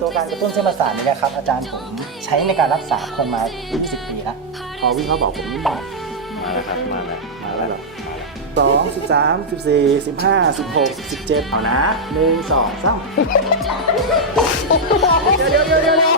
ตัวการกระตุ้นเส้นประสาทนี่นะครับ อาจารย์ผมใช้ในการรักษาคนมา 20 ปีแล้วพอวิ่งเขาบอกผมนิดหน่อยมาแล้วครับ มาแล้ว มาแล้วมาแล้วสองสิบสามสิบสี่สิบห้าสิบหกสิบเจ็ดเอานะหนึ่งสองสามเดี๋ยวเดี๋ยวเดี๋ยวเดี๋ยว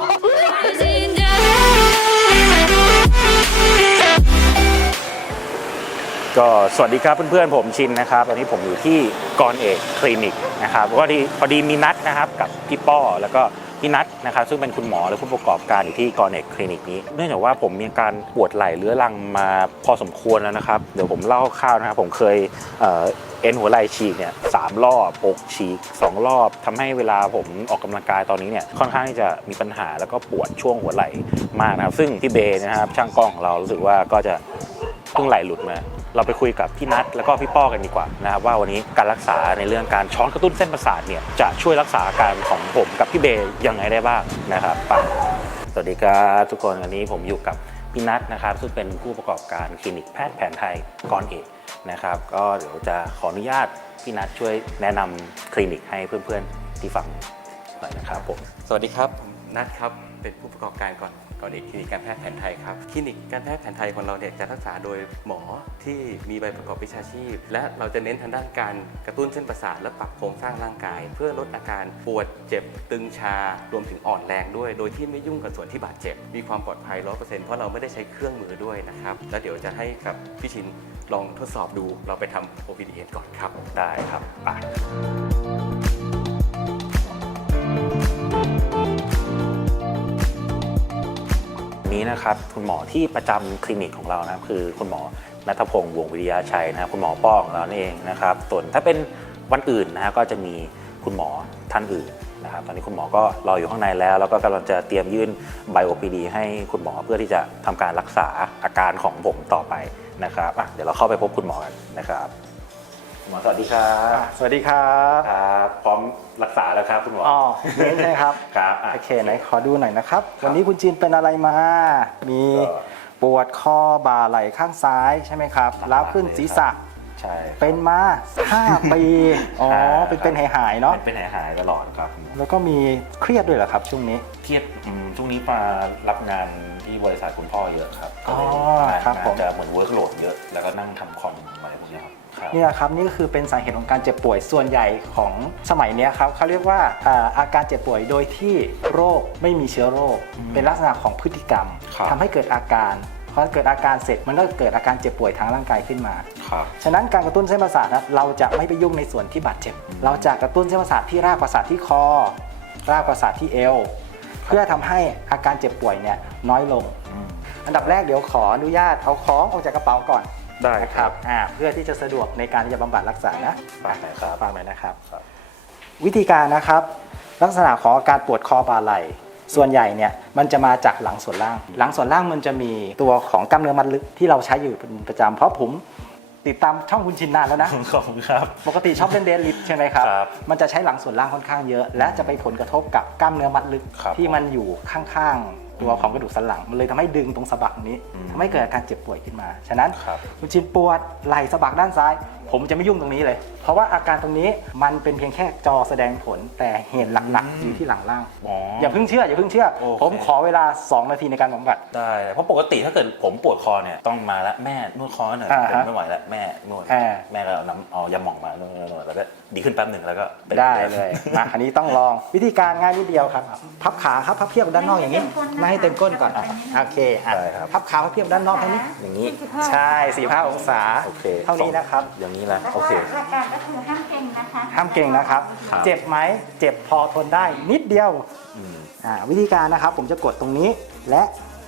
ก็สวัสดีครับเพื่อนๆผมชินนะครับตอนนี้ผมอยู่ที่กรเอกคลินิกนะครับก็ดีพอดีมีนัดนะครับกับพี่ป้อแล้วก็ พี่นัทนะครับซึ่งเป็นคุณหมอและผู้ประกอบการอยู่ที่กรเอกคลินิกนี้ เนื่องจากว่าผมมีการปวดไหล่เรื้อรังมาพอสมควรแล้วนะครับ เดี๋ยวผมเล่าคร่าวๆนะครับ ผมเคยเเอ็นหัวไหล่ฉีกเนี่ยสามรอบอกฉีกสองรอบทำให้เวลาผมออกกำลังกายตอนนี้เนี่ยค่อนข้างที่จะมีปัญหาแล้วก็ปวดช่วงหัวไหล่มากนะครับ ซึ่งพี่เบย์นะครับช่างกล้องของเรารู้สึกว่าก็จะ เพิ่งไหลหลุดมา เราไปคุยกับพี่นัทแล้วก็พี่ป้อกันดีกว่านะครับว่าวันนี้การรักษาในเรื่องการช้อนกระตุ้นเส้นประสาทเนี่ยจะช่วยรักษาอาการของผมกับพี่เบย์ยังไงได้บ้างนะครับไปสวัสดีครับทุกคนวันนี้ผมอยู่กับพี่นัทนะครับซึ่งเป็นผู้ประกอบการคลินิกแพทย์แผนไทยกรเอกนะครับก็เดี๋ยวจะขออนุญาตพี่นัทช่วยแนะนำคลินิกให้เพื่อนๆที่ฟังหน่อยนะครับผมสวัสดีครับผมนัทครับเป็นผู้ประกอบการก่อนก่อนเอกคลินิกการแพทย์แผนไทยครับคลินิกการแพทย์แผนไทยของเราเนี่ยจะรักษาโดยหมอที่มีใบประกอบวิชาชีพ และเราจะเน้นทางด้านการกระตุ้นเส้นประสาทและปรับโครงสร้างร่างกาย เพื่อลดอาการปวดเจ็บตึงชารวมถึงอ่อนแรงด้วย โดยที่ไม่ยุ่งกับส่วนที่บาดเจ็บ มีความปลอดภัย 100%เพราะเราไม่ได้ใช้เครื่องมือด้วยนะครับแล้วเดี๋ยวจะให้กับพี่ชินลองทดสอบดูเราไปทำ OPDN ก่อนครับได้ครับไป นี้นะครับคุณหมอที่ประจำคลินิกของเรานะครับคือคุณหมอนัทพงศ์วงวิทยาชัยนะครับคุณหมอป้องเรานี่เองนะครับส่วนถ้าเป็นวันอื่นนะฮะก็จะมีคุณหมอท่านอื่นนะครับตอนนี้คุณหมอก็รออยู่ข้างในแล้ว แล้วก็กำลังจะเตรียมยื่นใบ OPD ให้คุณหมอเพื่อที่จะทำการรักษาอาการของผมต่อไปนะครับเดี๋ยวเราเข้าไปพบคุณหมอกันนะครับ คุณหมอสวัสดีครับสวัสดีครับครับพร้อมรักษาแล้วครับคุณหมออ๋อเน้นใช่ไหมครับครับะโอเคไหนขอดูหน่อยนะครับครับ วันนี้คุณจีนเป็นอะไรมา มีก็ปวดคอบ่าไหล่ข้างซ้ายใช่ไหมครับหลักๆล้าวขึ้นศีรษะใช่เป็นมา 5 ปี อ๋อครับเป็นเป็นหายหายๆเนาะ เป็นหายหายๆตลอดครับ แล้วก็มีเครียดด้วยเหรอครับ ช่วงนี้ เครียดอืมช่วงนี้มารับงานที่บริษัทคุณพ่อเยอะครับอ๋อก็เลยงานครับผมงานจะเหมือนเวิร์กโหลดเยอะ แล้วก็นั่งทำคอมอะไรพวกเนี้ยครับ ครับ เนี่ยครับนี่ก็คือเป็นสาเหตุของการเจ็บป่วยส่วนใหญ่ของสมัยเนี้ยครับเขาเรียกว่าอ่าอาการเจ็บป่วยโดยที่โรคไม่มีเชื้อโรคอืมเป็นลักษณะของพฤติกรรมครับ ทำให้เกิดอาการพอเกิดอาการเสร็จมันก็เกิดอาการเจ็บป่วยทางร่างกายขึ้นมา ครับ ฉะนั้นการกระตุ้นเส้นประสาทนะเราจะไม่ไปยุ่งในส่วนที่บาดเจ็บ เราจะกระตุ้นเส้นประสาทที่รากประสาทที่คอ รากประสาทที่เอว เพื่อทำให้อาการเจ็บป่วยเนี่ยน้อยลงอืมอันดับแรกเดี๋ยวขออนุญาตเอาของออกจากกระเป๋าก่อน ได้นะคครัรับบอ่าเพื่อที่จะสะดวกในการที่จะบำบัดรักษานะฝากหน่อยครับ ฝากหน่อยนะครับ ครับ วิธีการนะครับ ลักษณะของอาการปวดคอบ่าไหล่ส่วนใหญ่เนี่ยมันจะมาจากหลังส่วนล่าง หลังส่วนล่างมันจะมีตัวของกล้ามเนื้อมัดลึกที่เราใช้อยู่เป็นประจำเพราะผมติดตามช่องคุณชินนานแล้วนะ ขอบคุณครับ ปกติชอบเล่นเดนลิฟใช่ไหมครับ ครับมันจะใช้หลังส่วนล่างค่อนข้างเยอะ และจะไปผลกระทบกับกล้ามเนื้อมัดลึกครับที่มันอยู่ข้างๆ ตัวของกระดูกสันหลังมันเลยทำให้ดึงตรงสะบักนี้อืมทำให้เกิดอาการเจ็บป่วยขึ้นมา ฉะนั้นครับคุณชินปวดไหล่สะบักด้านซ้าย ผมจะไม่ยุ่งตรงนี้เลย เพราะว่าอาการตรงนี้มันเป็นเพียงแค่จอแสดงผลแต่เหตุหลักๆอยู่ที่หลังล่าง อ๋ออย่าเพิ่งเชื่ออย่าเพิ่งเชื่อ โอเค ผมขอเวลา 2 นาทีในการบำบัด ได้ เพราะปกติถ้าเกิดผมปวดคอเนี่ยต้องมาแล้วแม่นวดคอหน่อยอ่าผมฮะไม่ไหวแล้วแม่นวดอ่า แม่ก็เอาน้ำเอายาหม่องมานวดนวดแล้วก็ดีขึ้นแป๊บหนึ่งแล้วก็เป็นได้เลย มาอันนี้ต้องลองวิธีการง่ายนิดเดียวครับ พับขาครับพับเพียบด้านนอกอย่างนี้ไม่ให้เต็มก้นก่อนอะโอเคอะได้ครับพับขาพับเพียบด้านนอกแค่นี้อย่างนี้ ใช่สี่ห้าองศาโอเคเท่านี้นะครับ อย่างนี้นะแล้วโอก็เค หลักการก็คือห้ามเก่งนะคะห้ามเก่งนะครับ ครับ เจ็บไหมเจ็บพอทนได้นิดเดียวอืมอ่าวิธีการนะครับ ผมจะกดตรงนี้ และ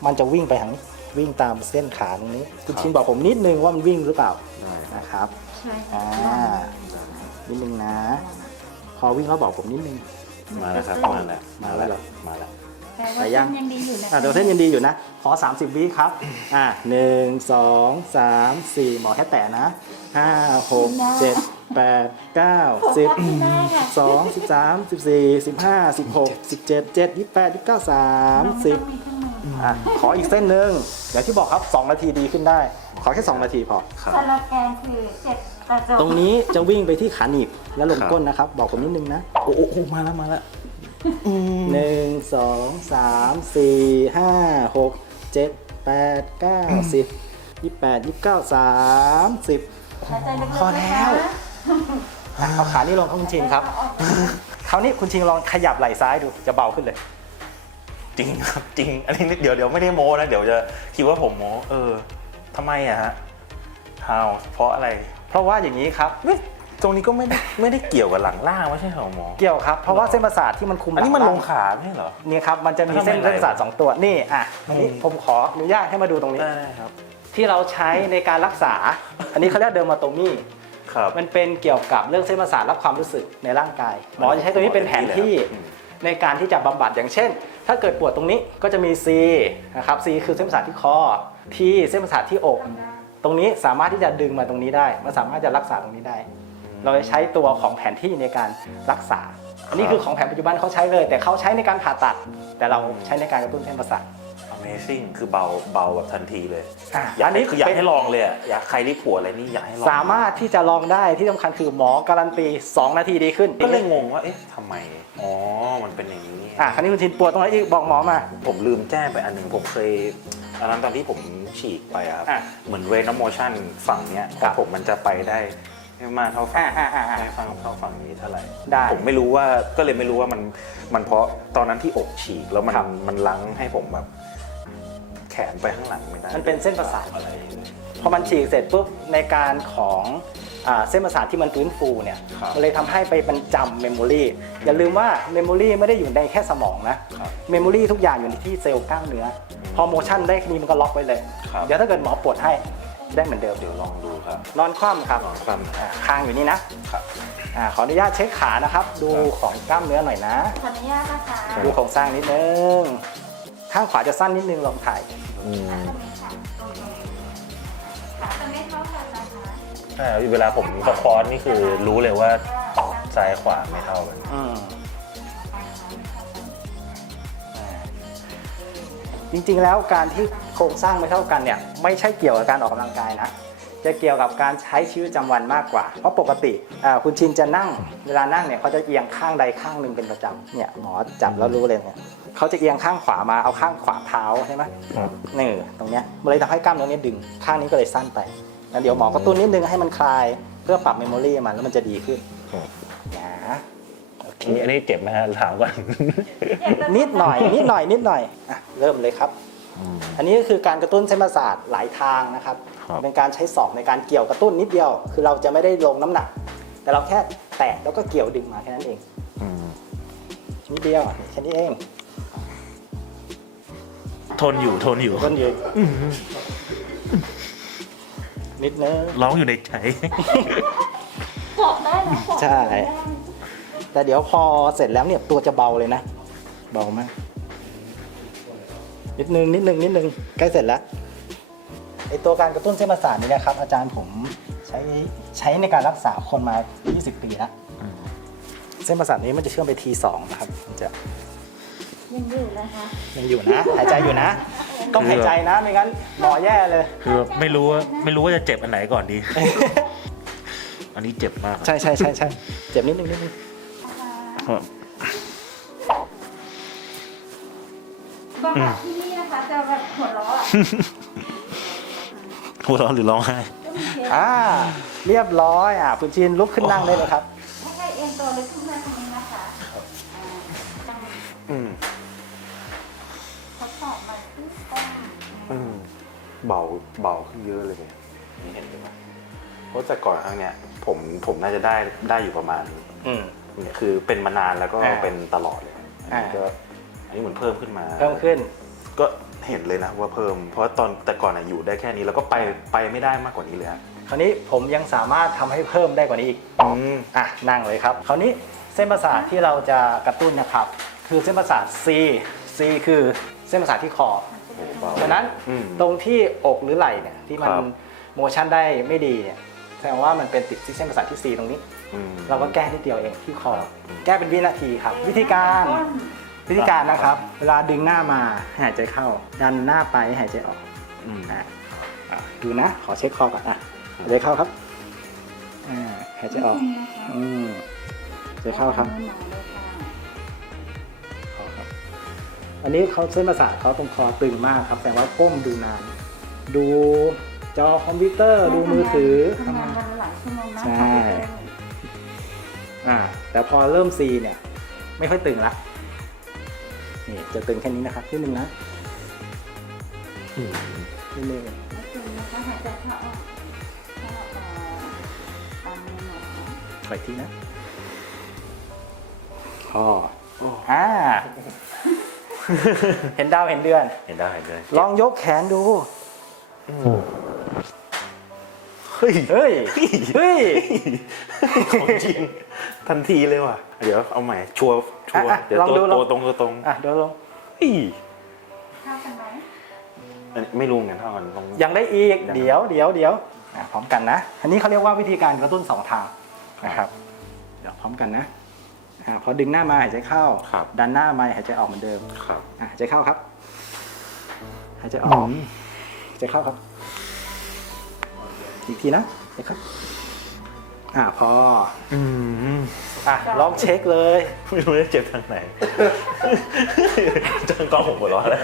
มันจะวิ่งไปทางนี้วิ่งตามเส้นขาตรงนี้คุณชินบอกผมนิดนึงว่ามันวิ่งหรือเปล่าได้นะครับใช่อ่านิดนึงนะ พอวิ่งแล้วบอกผมนิดนึง มาแล้วครับมาแล้วมาแล้วมาแล้ว แต่ว่าเส้นยังดีอยู่นะอ่าตัวเส้นยังดีอยู่นะ ขอ 30 วิครับ อ่าหนึ่งสองสามสี่หมอแค่แตะนะห้าหกเจ็ดแปดเก้าสิบ ผมทำไม่ได้ค่ะสองสิบสามสิบสี่สิบห้าสิบหกสิบเจ็ดเจ็ดยี่สิบแปดยี่สิบเก้าสามสิบต้องมีเครื่องมืออะขออีกเส้นหนึ่งอย่างที่บอกครับ2นาทีดีขึ้นได้ ขอแค่2นาทีพอ ครับ สโลแกนคือเจ็บแต่จบตรงนี้จะวิ่งไปที่ขาหนีบและลงก้นนะครับ บอกผมนิดนึงนะ โอ้โหมาแล้วมาแล้ว หนึ่งสองสามสี่ห้าหกเจ็ดแปดเก้าสิบยี่แปดยี่เก้าสามสิบหายใจลึกๆพอแล้วนะคะอะเอาขานี่ลงครับคุณชินครับคราวนี้คุณชินลองขยับไหล่ซ้ายดูจะเบาขึ้นเลย จริงครับจริง อันนี้เดี๋ยวเดี๋ยวไม่ได้โม้นะเดี๋ยวจะคิดว่าผมโม้เออทำไมอะฮะ how เพราะอะไร เพราะว่าอย่างนี้ครับเฮ้ย ตรงนี้ก็ไม่ได้ไม่ได้เกี่ยวกับหลังล่างไม่ใช่เหรอหมอ เกี่ยวครับ เพราะว่าเส้นประสาทที่มันคุมอันนี้มันหลล่างขาไม่ใช่เหรอนี่ครับ มันจะมีเส้นทำไมเส้นประสาทสองตัว นี่อะอันนี้อืมผมขออนุญาตให้มาดูตรงนี้ ได้ครับ ที่เราใช้ในการรักษา อันนี้เขาเรียกเดอร์มาโตมีครับ มันเป็นเกี่ยวกับเรื่องเส้นประสาทรับความรู้สึกในร่างกาย หมอจะใช้ตัวนี้เป็นแผนที่อืมในการที่จะบำบัดอย่างเช่น ถ้าเกิดปวดตรงนี้ก็จะมี C นะครับ C คือเส้นประสาทที่คอ T เส้นประสาทที่อก ตรงนี้สามารถที่จะดึงมาตรงนี้ได้ มันสามารถจะรักษาตรงนี้ได้ เราจะใช้ตัวของแผนที่ในการรักษา อันนี้คือของแผนปัจจุบันเขาใช้เลย แต่เขาใช้ในการผ่าตัด แต่เราใช้ในการกระตุ้นเส้นประสาท Amazing คือเบาเบาแบบทันทีเลยอะอยากอันนี้ให้คืออยากเป็นให้ลองเลยอะอยากใครที่ปวดอะไรนี่อยากให้ลองสามารถที่จะลองได้ที่สำคัญคือหมอการันตี 2 นาทีดีขึ้นก็เลยงงว่าเอ๊ะทำไมอ๋อมันเป็นอย่างนี้ อะคราวนี้คุณชินปวดตรงไหนอีกบอกหมอมา ผมลืมแจ้งไปอันหนึ่งผมเคยอันนั้นตอนที่ผมฉีกไปอะครับ อะเหมือนเรนโมชั่นฝั่งเนี้ยขครัองบผมมันจะไปได้ ไม่มากเท่าฝั่งอะอะอะอะไม่ฟังเท่าฝั่งนี้เท่าไหร่ ได้ ผมไม่รู้ว่าก็เลยไม่รู้ว่ามันมันเพราะตอนนั้นที่อกฉีกแล้วมันครับมันลังให้ผมแบบ แขนไปข้างหลังไม่ได้มันเป็นเส้นประสาท อะไรพอมันฉีกเสร็จปุ๊บในการของอ่าเส้นประสาทที่มันฟื้นฟูเนี่ยครับ มันเลยทำให้ไปมันจำเมมโมรีอย่าลืมว่าเมมโมรีไม่ได้อยู่ในแค่สมองนะครับ เมมโมรีทุกอย่างอยู่ที่เซลล์กล้ามเนื้ออพอโมชั่นได้นี้มันก็ล็อกไว้เลย ครับ เดี๋ยวถ้าเกิดหมอปวดให้ ได้เหมือนเดิมเดี๋ยวลองดูครับ นอนคว่ำครับนอนคว่ำอ่าคางอยู่นี่นะครับ อ่าขออนุญาตเช็คขานะครับ ดูของกล้ามเนื้อหน่อยนะ ขออนุญาตนะคะดูโครงสร้างนิดนึง ข้างขวาจะสั้นนิดนึงลองถ่าย อืมตรงนี้ค่ะโอเคขาจะไม่เท่ากันนะคะใช่เวลาผมสควอตนี่คือรู้เลยว่าซ้ายขวาไม่เท่ากัน อืมจริงๆแล้วการที่ โครงสร้างไม่เท่ากันเนี่ยไม่ใช่เกี่ยวกับการออกกำลังกายนะจะเกี่ยวกับการใช้ชีวิตประจำวันมากกว่า เพราะปกติอ่าคุณชินจะนั่ง เวลานั่งเนี่ยเขาจะเอียงข้างใดข้างหนึ่งเป็นประจำเนี่ยหมอจับแล้วรู้เลยเนี่ยเขาจะเอียงข้างขวามาเอาข้างขวาเท้าใช่ไหมครับนี่ตรงเนี้ยมันเลยทำให้กล้ามเนื้อนี้ดึงข้างนี้ก็เลยสั้นไปงั้นเดี๋ยวหมอกระตุ้นนิดนึงให้มันคลายเพื่อปรับเมมโมรีมันแล้วมันจะดีขึ้นนะโอเคอันนี้เจ็บไหมฮะถามก่อน นิดหน่อยนิดหน่อยนิดหน่อยอะเริ่มเลยครับ อันนี้ก็คือการกระตุ้นเส้นประสาทหลายทางนะครับครับเป็นการใช้ศอกในการเกี่ยวกระตุ้นนิดเดียว คือเราจะไม่ได้ลงน้ำหนัก แต่เราแค่แตะแล้วก็เกี่ยวดึงมาแค่นั้นเองอืมนิดเดียวแค่นี้เองทนอยู่ทนอยู่ ต้นยืนนิดนึง ร้องอยู่ในใจกดได้นะกดใช่ แต่เดี๋ยวพอเสร็จแล้วเนี่ยตัวจะเบาเลยนะ เบามาก นิดนึงนิดนึงนิดนึงใกล้เสร็จแล้วไอตัวการกระตุ้นเส้นประสาทนี่นะครับ อาจารย์ผมใช้ใช้ในการรักษาคนมา 20 ปีแล้วเส้นประสาทนี้มันจะเชื่อมไป T2 นะครับมันจะยังอยู่นะคะยังอยู่นะ หายใจอยู่นะ ต้องหายใจนะไม่งั้นหมอแย่เลย คือไม่รู้ว่าไม่รู้ว่าจะเจ็บอันไหนก่อนดี อันนี้เจ็บมากใช่ใช่ใช่ใช่เจ็บนิดนึงนิดนึงครับบำบัดที่นี่นะคะจะแบบ หัวเราะอะหัวเราะหรือร้องไห้ก็มีเยอะอ่าเรียบร้อยอะคุณจีนลุกขึ้นนั่งได้เลยครับให้ใครเอียงตัวลึกขึ้นมาตรงนี้นะคะอ่าต้องอืมทดสอบมันขึ้นต้นอืมเบาเบาขึ้นเยอะเลยเนี่ยนี่เห็นไหมเพราะแต่ก่อนครั้งเนี้ยผมผมน่าจะได้ได้อยู่ประมาณอืม เนี่ยคือเป็นมานานแล้วก็อ่าเป็นตลอดเลยอันนี้อ่า ก็อันนี้เหมือนเพิ่มขึ้นมา เพิ่มขึ้น ก็ เห็นเลยนะว่าเพิ่ม เพราะตอนแต่ก่อนอะอยู่ได้แค่นี้แล้วก็ไปไปไม่ได้มากกว่านี้เลยฮะคราวนี้ผมยังสามารถทำให้เพิ่มได้กว่านี้อีก อืม อะนั่งเลยครับ คราวนี้เส้นประสาทที่เราจะกระตุ้นนะครับ คือเส้นประสาท C C คือเส้นประสาทที่คอโอ้เบา ฉะนั้นอืมตรงที่อกหรือไหล่เนี่ยที่มันครับ โมชั่นได้ไม่ดีเนี่ยแสดงว่ามันเป็นติดที่เส้นประสาทที่ C ตรงนี้ อืม เราก็แก้นิดเดียวเองที่คอครับแก้เป็นวินาทีครับ วิธีการต้น วิธีการนะครับ เวลาดึงหน้ามาให้หายใจเข้า ดันหน้าไปให้หายใจออกอืมอะอะดูนะ ขอเช็คคอก่อนอะหายใจเข้าครับอ่าหายใจออกอืมหายใจเข้าครับมือหนาเลยค่ะอันนี้เขาเส้นประสาทเขาตรงคอตึงมากครับ แต่ว่าก้มดูนานดูจอคอมพิวเตอร์ดูมือถือทำงานวันละหลายชั่วโมงนะใช่อ่าแต่พอเริ่มซีเนี่ย ไม่ค่อยตึงละ นี่จะตึงแค่นี้นะครับนิดนึงนะนิดนึงไม่ตึงนะคะหายใจเข้าออกเข้าออกตามมือหมอขออีกทีนะพออ่าเห็นดาวเห็นเดือน เห็นได้เลยลองยกแขนดู เฮ้ย เฮ้ย เฮ้ย ของจริง ทันทีเลยว่ะ เดี๋ยวเอาใหม่ ชัวร์ชัวร์อะเดี๋ยวลองตัวดูลอง ตัวตรงตัวตรงอะเดี๋ยวลองเฮ้ยเข้ากันไหมอันนี้ไม่รู้เหมือนกันเท่ากันลองยังได้อีก ยัง เดี๋ยวเดี๋ยวเดี๋ยวอะพร้อมกันนะ อันนี้เขาเรียกว่าวิธีการกระตุ้นสองทางนะครับ เดี๋ยวพร้อมกันนะอะพอดึงหน้ามาหายใจเข้า ครับ ดันหน้ามาหายใจออกเหมือนเดิมครับ อะหายใจเข้าครับ หายใจออก หายใจเข้าครับ อีกทีนะหายใจครับอะพออืมอะลองเช็คเลย ไม่รู้จะเจ็บทางไหน จังกล้องผมหัวเร้อนแล้ว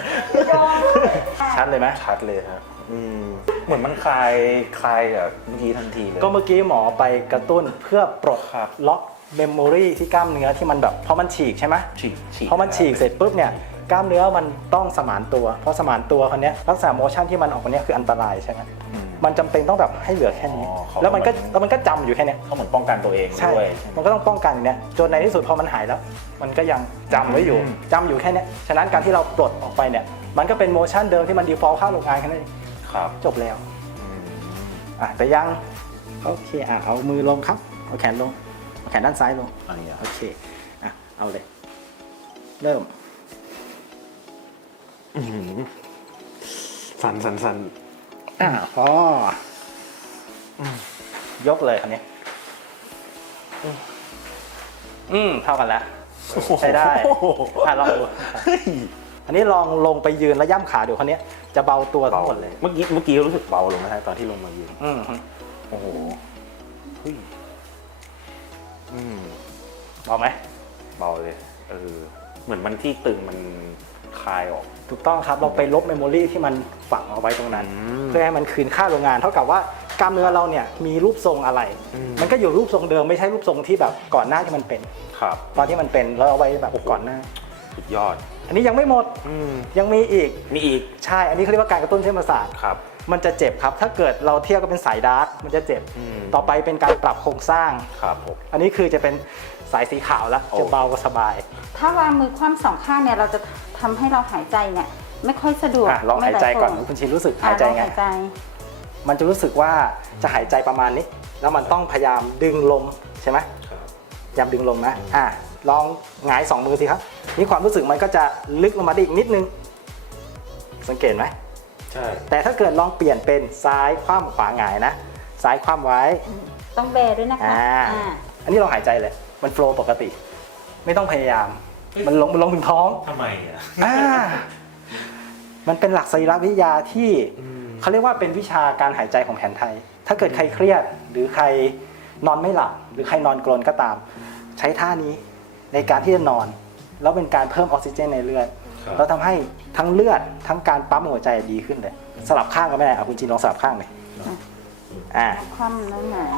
ชัดเลยไหมชัดเลยครับอืมเหมือนมันคลายคลายแบบเมื่อกี้ทันทีเลย ก็เมื่อกี้หมอไปกระตุ้นเพื่อปลดครับล็อกเมมโมรีที่กล้ามเนื้อที่มันแบบเพราะมันฉีกใช่ไหมฉีกฉีกพอมันฉีกเสร็จปุ๊บเนี่ย กล้ามเนื้อมันต้องสมานตัว เพราะสมานตัวคนเนี้ยลักษณะโมชั่นที่มันออกมาเนี้ยคืออันตรายใช่ไหมอืม มันจำเป็นต้องแบบให้เหลือแค่นี้ อ๋อเขา แล้วมันก็เหมือนแล้วมันก็จำอยู่แค่เนี้ยเขาเหมือนป้องกันตัวเองใช่ ด้วย มันก็ต้องป้องกันอย่างเนี้ยจนในที่สุดพอมันหายแล้ว มันก็ยังจำไว้อยู่อืม จำอยู่แค่เนี้ยฉะนั้นการที่เราปลดออกไปเนี่ยมันก็เป็นโมชั่นเดิมที่มันดีฟอลต์เข้าโรงงานแค่นั้นเองครับจบแล้วอืมอะแต่ยังโอเคอะเอามือลงครับเอาแขนลงเอาแขนด้านซ้ายลง อันนี้อะโอเค อะ เอาเลย เริ่ม อื้อหือสั่นสั่นสั่น อ่าพออืมยกเลยคันนี้ อืมเท่ากันแล้ว ใช้ได้โอ้โหอะลองดู เฮ้ยอันนี้ลองลงไปยืนแล้วย่ำขาดูคันนี้จะเบาตัวทั้เบางหมดเลย เมื่อกี้เมื่อกี้รู้สึกเบาลงนะฮะตอนที่ลงมายืนอืมโอ้โหเฮ้ยอืมเบาไหมเบาเลยเออเหมือนมันที่ตึงมัน คลายออก ถูกต้องครับเราไปลบเมมโมรีที่มันฝังเอาไว้ตรงนั้นอืมเพื่อให้มันคืนค่าโรงงาน เท่ากับว่ากล้ามเนื้อเราเนี่ยมีรูปทรงอะไรอืมมันก็อยู่รูปทรงเดิมไม่ใช่รูปทรงที่แบบก่อนหน้าที่มันเป็น ครับ ตอนที่มันเป็นแล้วเอาไว้แบบก่อนหน้า สุดยอด อันนี้ยังไม่หมดอืมยังมีอีกมีอีกใช่ อันนี้เขาเรียกว่าการกระตุ้นเส้นประสาทครับมันจะเจ็บครับ ถ้าเกิดเราเทียบกับเป็นสายดาร์กมันจะเจ็บอืมต่อไปเป็นการปรับโครงสร้างครับผมอันนี้คือจะเป็น สายสีขาวแล้วโอ้จะเบากว่าสบาย ถ้าวางมือคว่ำสองข้างเนี่ยเราจะทำให้เราหายใจเนี่ยไม่ค่อยสะดวกอะลองหายใจก่อนไม่ไหลคุณชินรู้สึกอะหายใจลองไง หายใจ มันจะรู้สึกว่าจะหายใจประมาณนี้ แล้วมันต้องพยายามดึงลมใช่ไหมครับพยายามดึงลมนะอะลองหงายสองมือสิครับ นี่ความรู้สึกมันก็จะลึกลงมาได้อีกนิดนึง สังเกตไหม ใช่แต่ถ้าเกิดลองเปลี่ยนเป็นซ้ายคว่ำขวาหงายนะ ซ้ายคว่ำไว้ ต้องแบด้วยนะคะอ่า อ่าอันนี้ลองหายใจเลย มันโฟล์ปกติ ไม่ต้องพยายาม มันลงมันลงถึงท้องทำไมอะอ่ามันเป็นหลักสรีรวิทยาที่เขาเรียกว่าเป็นวิชาการหายใจของแผนไทย ถ้าเกิดใครเครียด หรือใครนอนไม่หลับหรือใครนอนกรนก็ตาม ใช้ท่านี้ในการที่จะนอน แล้วเป็นการเพิ่มออกซิเจนในเลือดครับแล้วทำให้ทั้งเลือดทั้งการปั๊มหัวใจดีขึ้นเลย สลับข้างก็ไม่ได้เอาคุณจีนลองสลับข้างเลยอ่าคว่ำแล้วหงาย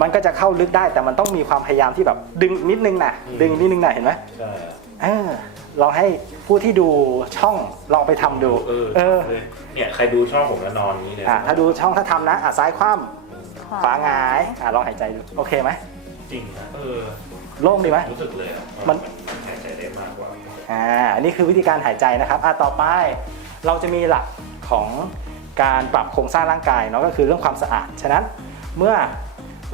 มันก็จะเข้าลึกได้แต่มันต้องมีความพยายามที่แบบดึงนิดนึงนะดึงนิดนึงนะเห็นไหมใช่เออลองให้ผู้ที่ดูช่องลองไปทำดูเออเออเนี่ยใครดูช่องผมแล้วนอนอย่างนี้เลยอะถ้าดูช่องถ้าทำนะอะซ้ายคว่ำขวาหงายอะลองหายใจดูโอเคไหมจริงนะเออโล่งดีไหมรู้สึกเลยอะมันหายใจได้มากกว่าอ่าอันนี้คือวิธีการหายใจนะครับอะต่อไปเราจะมีหลักของการปรับโครงสร้างร่างกายเนาะก็คือเรื่องความสะอาด ฉะนั้นเมื่อ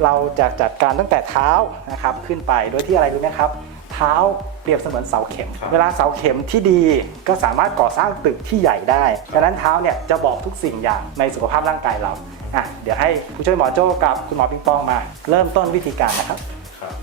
เราจะจัดการตั้งแต่เท้านะครับขึ้นไปโดยที่อะไรรู้ไหมครับ เท้าเปรียบเสมือนเสาเข็ม เวลาเสาเข็มที่ดีก็สามารถก่อสร้างตึกที่ใหญ่ได้ดังนั้นเท้าเนี่ยจะบอกทุกสิ่งอย่างในสุขภาพร่างกายเราอะเดี๋ยวให้ผู้ช่วยหมอโจ้กับคุณหมอปิงปองมา เริ่มต้นวิธีการนะครับครับ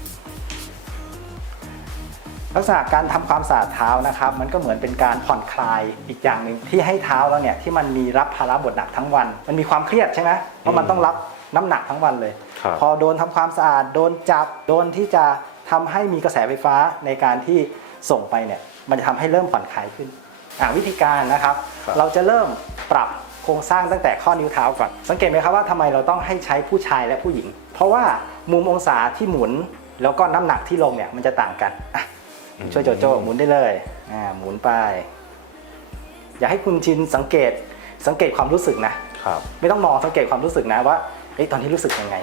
ลักษณะการทำความสะอาดเท้านะครับ มันก็เหมือนเป็นการผ่อนคลายอีกอย่างหนึ่งที่ให้เท้าเราเนี่ยที่มันมีรับภาระบทหนักทั้งวัน มันมีความเครียดใช่ไหมเพราะมันต้องรับ น้ำหนักทั้งวันเลยครับพอโดนทำความสะอาดโดนจับโดนที่จะทำให้มีกระแสไฟฟ้าในการที่ส่งไปเนี่ยมันจะทำให้เริ่มผ่อนคลายขึ้นอะวิธีการนะครับครับ เราจะเริ่มปรับโครงสร้างตั้งแต่ข้อนิ้วเท้าก่อนสังเกตไหมครับว่าทำไมเราต้องให้ใช้ผู้ชายและผู้หญิง เพราะว่ามุมองศาที่หมุนแล้วก็น้ำหนักที่ลงเนี่ยมันจะต่างกันอะช่วยโจโจ้หมุนได้เลยอ่าหมุนไป อยากให้คุณชินสังเกตสังเกตความรู้สึกนะครับไม่ต้องมองสังเกตความรู้สึกนะว่า เอ๊ะตอนนี้รู้สึกยังไง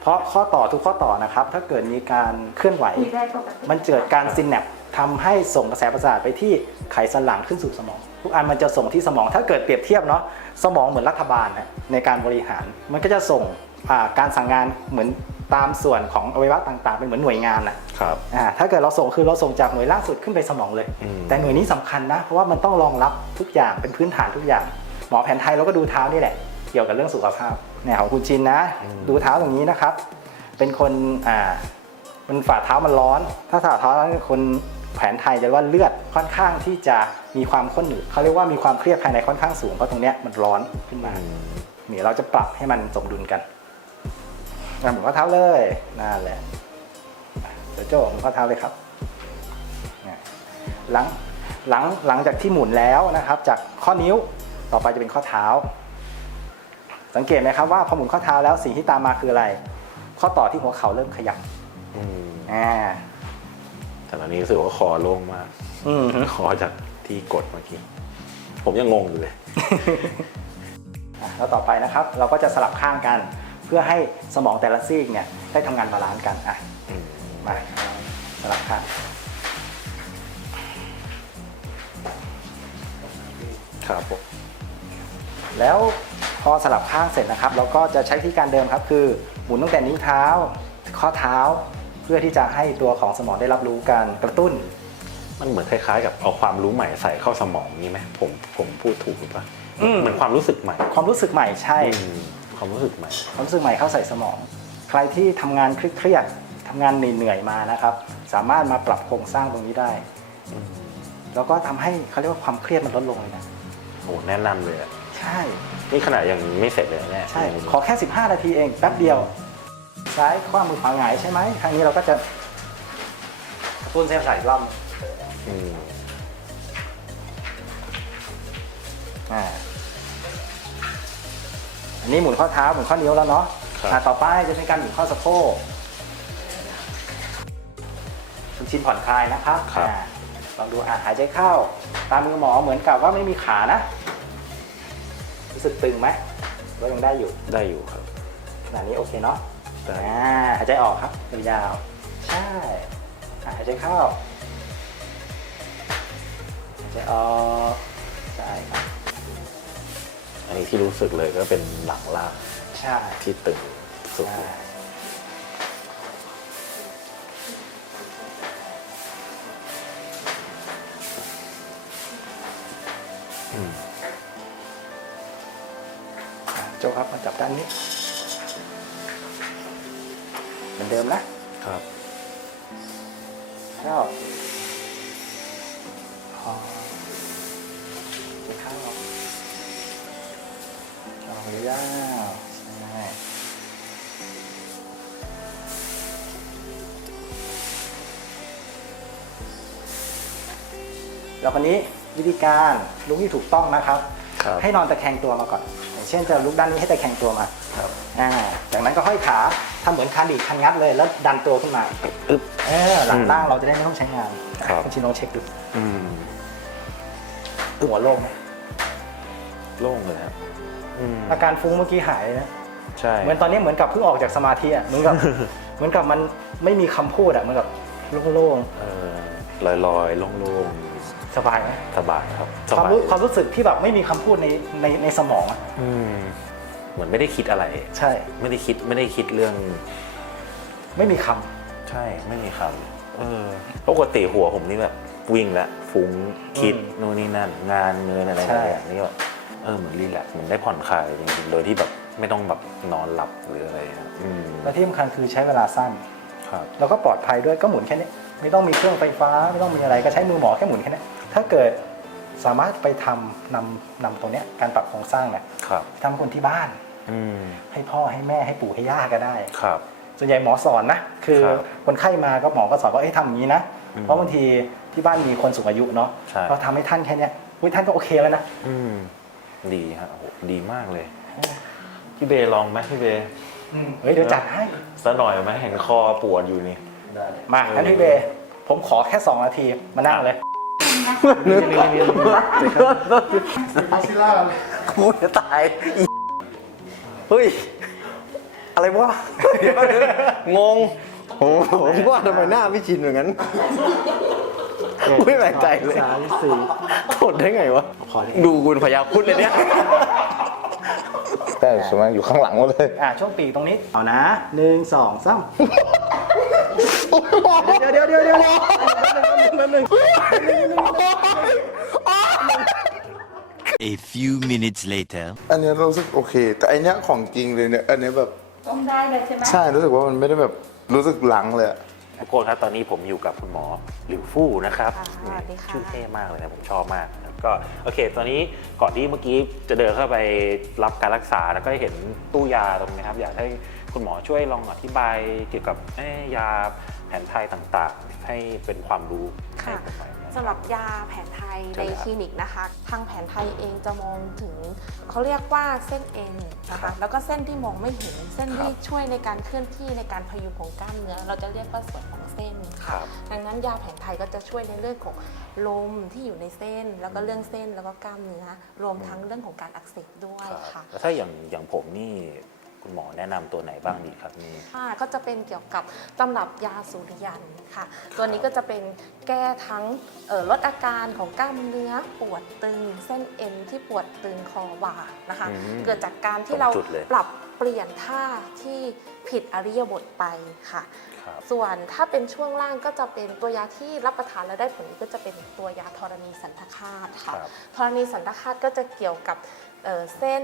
เพราะข้อต่อทุกข้อต่อนะครับ ถ้าเกิดมีการเคลื่อนไหว คุยได้ปกติมันเกิดการซินแนปทำให้ส่งกระแสประสาทไปที่ไขสันหลังขึ้นสู่สมอง ทุกอันมันจะส่งที่สมองถ้าเกิดเปรียบเทียบเนาะสมองเหมือนรัฐบาลนะในการบริหาร มันก็จะส่งอ่าการสั่งงานเหมือนตามส่วนของอวัยวะต่างๆ เป็นเหมือนหน่วยงานนะครับอ่าถ้าเกิดเราส่งคือเราส่งจากหน่วยล่างสุดขึ้นไปสมองเลย อืม แต่หน่วยนี้สำคัญนะเพราะว่ามันต้องรองรับทุกอย่างเป็นพื้นฐานทุกอย่าง หมอแผนไทยเราก็ดูเท้านี่แหละ เกี่ยวกับเรื่องสุขภาพ เนี่ยของคุณชินนะ ดูเท้าตรงนี้นะครับ เป็นคนอ่ามันฝ่าเท้ามันร้อน ถ้าฝ่าเท้าร้อนคนแผนไทยจะเรียกว่าเลือดค่อนข้างที่จะมีความข้นหนืดเขาเรียกว่ามีความเครียดภายในค่อนข้างสูงเพราะตรงเนี้ยมันร้อนขึ้นมานี่เราจะปรับให้มันสมดุลกันอะหมุนข้อเท้าเลยนั่นแหละเดี๋ยวโจ้หมุนข้อเท้าเลยครับเนี่ยหลังหลังหลังจากที่หมุนแล้วนะครับ จากข้อนิ้วต่อไปจะเป็นข้อเท้า สังเกตไหมครับว่าพอหมุนข้อเท้าแล้วสิ่งที่ตามมาคืออะไร ข้อต่อที่หัวเข่าเริ่มขยับอืมอ่าแต่ตอนนี้รู้สึกว่าคอโล่งมากอืมคอจากที่กดเมื่อกี้ ผมยังงงอยู่เลย อะแล้วต่อไปนะครับ เราก็จะสลับข้างกัน เพื่อให้สมองแต่ละซีกเนี่ยได้ทำงานบาลานซ์กันอะอืมมาสลับข้างครับผมแล้ว พอสลับข้างเสร็จนะครับ เราก็จะใช้วิธีการเดิมครับ คือหมุนตั้งแต่นิ้วเท้า ข้อเท้า เพื่อที่จะให้ตัวของสมองได้รับรู้การกระตุ้น มันเหมือนคล้ายๆ กับเอาความรู้ใหม่ใส่เข้าสมองนี่ไหมผมผมพูดถูกหรือเปล่าอืม เหมือนความรู้สึกใหม่ความรู้สึกใหม่ใช่ อืมความรู้สึกใหม่ ความรู้สึกใหม่เข้าใส่สมอง ใครที่ทำงานเครียดๆทำงานเหนื่อยๆมานะครับ สามารถมาปรับโครงสร้างตรงนี้ได้อืมแล้วก็ทำให้เขาเรียกว่าความเครียดมันลดลงเลยนะ โอ้แนะนำเลยอะ ใช่ นี่ขนาดยังไม่เสร็จเลยเนี่ยใช่ ขอแค่ 15 นาทีเองแป๊บเดียว ซ้ายขว้ามือขวาหงายใช่ไหมทางนี้เราก็จะกระตุ้นเส้นประสาทอีกรอบหนึ่งอืมอ่าอันนี้หมุนข้อเท้าหมุนข้อนิ้วแล้วเนาะครับ อ่าต่อไปจะเป็นการหมุนข้อสะโพกคุณชินผ่อนคลายนะครับครับ อ่าลองดูอ่าหายใจเข้า ตามมือหมอเหมือนกับว่าไม่มีขานะ รู้สึกตึงไหมก็ยังได้อยู่ได้อยู่ครับขนาดนี้โอเคเนาะได้อ่าหายใจออกครับยาวๆใช่อ่าหายใจเข้าหายใจออกใช่ครับอันนี้ที่รู้สึกเลยก็เป็นหลังล่างใช่ที่ตึงสุด ใช่ จครับมาจับด้านนี้เหมือนเดิมนะครับเข้าพอจะเข้าออกยาวใช่แล้วคนนี้วิธีการลุกที่ถูกต้องนะครับครับให้นอนตะแคงตัวมาก่อน อย่างเช่นจะลุกด้านนี้ให้ตะแคงตัวมาครับอ่าจากนั้นก็ห้อยขาทำเหมือนคานดีดคันงัดเลยแล้วดันตัวขึ้นมาอึ๊บเออหลังอืมล่างเราจะได้ไม่ต้องใช้งานครับคุณชินลองเช็คดูอืมหัวโล่งไหมโล่งเลยครับอืมอาการฟุ้งเมื่อกี้หายเลยนะใช่เหมือนตอนนี้เหมือนกับเพิ่งออกจากสมาธิอะเหมือนกับเหมือนกับมันไม่มีคำพูดอะเหมือนกับโล่งเออลอยลอยๆโล่งๆ สบายไหมๆสบายครับสความบายรู้ความรู้สึกที่แบบไม่มีคำพูดในในในสมองอะอืมเหมือนไม่ได้คิดอะไร ใช่ ไม่ได้คิดไม่ได้คิดเรื่อง ไม่มีคำใช่ไม่มีคำเออปกติหัวผมนี่แบบวิ่งแล้วฟุ้งคิดอืมนู่นนี่นั่น งานเงินอะไรใช่อะไรอย่างนี้แบบเออเหมือนรีแลกซ์เหมือนได้ผ่อนคลายจริงๆโดยที่แบบไม่ต้องแบบนอนหลับหรืออะไรนะอืมและที่สำคัญคือใช้เวลาสั้น ครับแล้วก็ปลอดภัยด้วยก็หมุนแค่นี้ ไม่ต้องมีเครื่องไฟฟ้า ไม่ต้องมีอะไรก็ใช้มือหมอแค่หมุนแค่นี้ ถ้าเกิดสามารถไปทำนำนำตรงเนี้ยการปรับโครงสร้างเนี่ยครับทำคนที่บ้าน อืมให้พ่อให้แม่ให้ปู่ให้ย่าก็ได้ ครับ ส่วนใหญ่หมอสอนนะ คือครับคนไข้มาก็หมอก็สอนว่าเอ้ยทำอย่างนี้นะ อืมเพราะบางทีที่บ้านมีคนสูงอายุเนาะใช่ เราทำให้ท่านแค่เนี้ยอุ๊ยท่านก็โอเคแล้วนะ อืมดีฮะโอ้โหดีมากเลย พี่เบย์ลองไหมพี่เบย์เฮ้ยเดี๋ยวจัดให้ สักหน่อยไหมเห็นคอปวดอยู่นี่ มาท่านพี่เบย์ผมขอแค่ 2 นาที มานั่งเลย กูจะตายอีเฮ้ย อะไรวะเดี๋ยวนะงงโอ้โหผมว่าทำไมหน้าไม่ชินเหมือนกันไม่แปลกใจเลยสามสี่โทษได้ไงวะขอเลยดูคุณพยาคุณเลยเนี่ย แต่ส่วนมากอยู่ข้างหลังหมดเลย อะช่วงปีกตรงนี้ เอานะหนึ่งสองสามเดี๋ยวเดี๋ยวเดี๋ยวเดี๋ยวแป๊บนึง A few minutes later. อันเนี้ยรู้สึกโอเค แต่อันเนี้ยของจริงเลยเนี่ย อันเนี้ยแบบต้องได้เลยใช่ไหมใช่รู้สึกว่ามันไม่ได้แบบรู้สึกหลังเลยอะทุกคนครับตอนนี้ผมอยู่กับคุณหมอหลิวฟู่นะครับสวัสดีค่ะ ชื่อเท่มากเลยนะผมชอบมาก ก็โอเค ตอนนี้ก่อนที่เมื่อกี้จะเดินเข้าไปรับการรักษาแล้วก็เห็นตู้ยาตรงนี้ครับ อยากให้คุณหมอช่วยลองอธิบายเกี่ยวกับเอ้ยยาแผนไทยต่างๆ ให้เป็นความรู้ให้ค่ะผมหน่อยนะ สำหรับยาแผนไทยใช่ในครับคลินิกนะคะ ทางแผนไทยเองจะมองถึงเขาเรียกว่าเส้นเอ็นนะครัคะบแล้วก็เส้นที่มองไม่เห็นเส้นครับที่ช่วยในการเคลื่อนที่ในการพยุงของกล้ามเนื้อ เราจะเรียกว่าส่วนของเส้นคค่ะรับดังนั้นยาแผนไทยก็จะช่วยในเรื่องของลมที่อยู่ในเส้น แล้วก็เรื่องเส้นแล้วก็กล้ามเนื้อ รวมทั้งเรื่องของการอักเสบด้วยครับค่ะแล้วถ้าอย่างอย่างผมนี่ คุณหมอแนะนำตัวไหนบ้างดีครับนี่ ค่ะก็จะเป็นเกี่ยวกับตำรับยาสุริยันค่ะ ตัวนี้ก็จะเป็นแก้ทั้งเอ่อลดอาการของกล้ามเนื้อปวดตึง เส้นเอ็นที่ปวดตึงคอบ่านะคะ อืมเกิดจากการที่เราตรงจุดเลย ปรับเปลี่ยนท่าที่ผิดอริยบทไปค่ะ ครับ ส่วนถ้าเป็นช่วงล่างก็จะเป็นตัวยาที่รับประทานแล้วได้ผลก็จะเป็นตัวยาธรณีสันทคาตค่ะ ครับ ธรณีสันทคาตก็จะเกี่ยวกับ เอ่อเส้น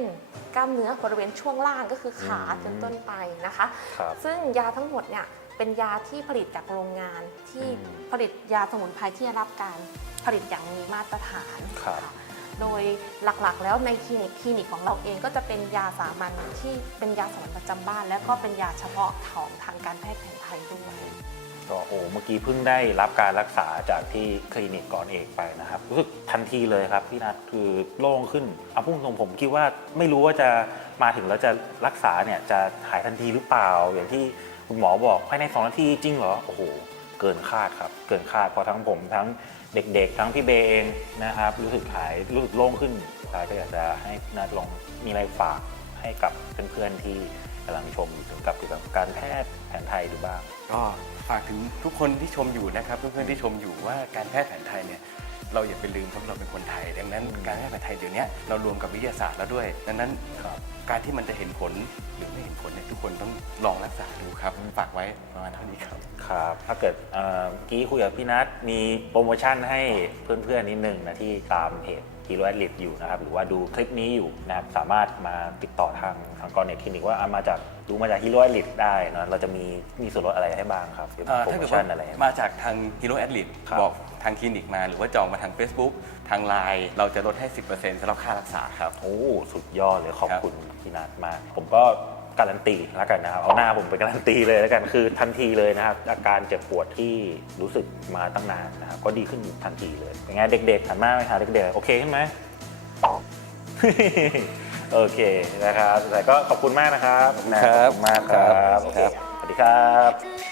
กล้ามเนื้อบริเวณช่วงล่างก็คือขาอืม จนต้นไปนะคะ ครับ ซึ่งยาทั้งหมดเนี่ยเป็นยาที่ผลิตจากโรงงานที่อืมผลิตยาสมุนไพรที่ได้รับการผลิตอย่างมีมาตรฐานครับค่ะโดยหลักๆ แล้วในคลินิกคลินิกของเราเองก็จะเป็นยาสามัญที่เป็นยาสามัญประจำบ้าน และก็เป็นยาเฉพาะของทางการแพทย์แผนไทยด้วย ก็โอ้เมื่อกี้เพิ่งได้รับการรักษาจากที่คลินิกก่อนเอกไปนะครับรู้สึกทันทีเลยครับพี่นัทคือโล่งขึ้นเอาพุ่งตรงผมคิดว่าไม่รู้ว่าจะมาถึงแล้วจะรักษาเนี่ยจะหายทันทีหรือเปล่า อย่างที่คุณหมอบอกภายใน 2 นาทีจริงเหรอโอ้โหเกินคาดครับเกินคาดพราะทั้งผมทั้งเด็กๆ ทั้งพี่เบเองนะครับรู้สึกหายรู้สึกโล่งขึ้นท้ายก็อยากจะให้นัทลองมีอะไรฝากให้กับเพื่อนๆที่กำลังชมเกี่ยวกับเกี่ยวกับการแพทย์แผนไทยดูบ้าง ก็ฝากถึงทุกคนที่ชมอยู่นะครับเพื่อนๆที่ชมอยู่ว่าการแพทย์แผนไทยเนี่ยเราอย่าไปลืมครับเราเป็นคนไทย ดังนั้นการแพทย์แผนไทยเดี๋ยวนี้เรารวมกับวิทยาศาสตร์แล้วด้วย ดังนั้นการที่มันจะเห็นผลหรือไม่เห็นผลเนี่ยทุกคนต้องลองรักษาดูครับฝากไว้ประมาณเท่านี้ครับครับถ้าเกิดเอ่อเมื่อกี้คุยกับพี่นัทมีโปรโมชั่นให้เพื่อนๆนิดนึงนะที่ตามเพจ ฮีโร่แอดลิทอยู่นะครับ หรือว่าดูคลิปนี้อยู่นะครับ สามารถมาติดต่อทางทางกรเน็ตคลินิกว่าเอามาจากดูมาจากฮีโร่แอดลิทได้นะเราจะมีมีส่วนลดอะไรให้บ้างครับหรือเอ่อโปรถ้าโมเกิดชั่ว่านอะไรมาจากทาง Hero a t h l e t ครับ บอกทางคลินิกมาหรือว่าจองมาทาง Facebook ทาง Line เราจะลดให้ 10%สำหรับค่ารักษาครับ โอ้สุดยอดเลยขอบคุณพี่นัทมาก ผมก็ การันตีแล้วกันนะครับเอาหน้าผมไปการันตีเลยแล้วกันคือทันทีเลยนะครับอาการเจ็บปวดที่รู้สึกมาตั้งนานนะครับก็ดีขึ้นทันทีเลยเป็นไงเด็กๆหันมาไปหาเด็กๆโอเคขึ้นไหมโอเคนะครับแต่ก็ขอบคุณมากนะครับครับขอบคุณมากครับครับโอเคสวัสดีครับ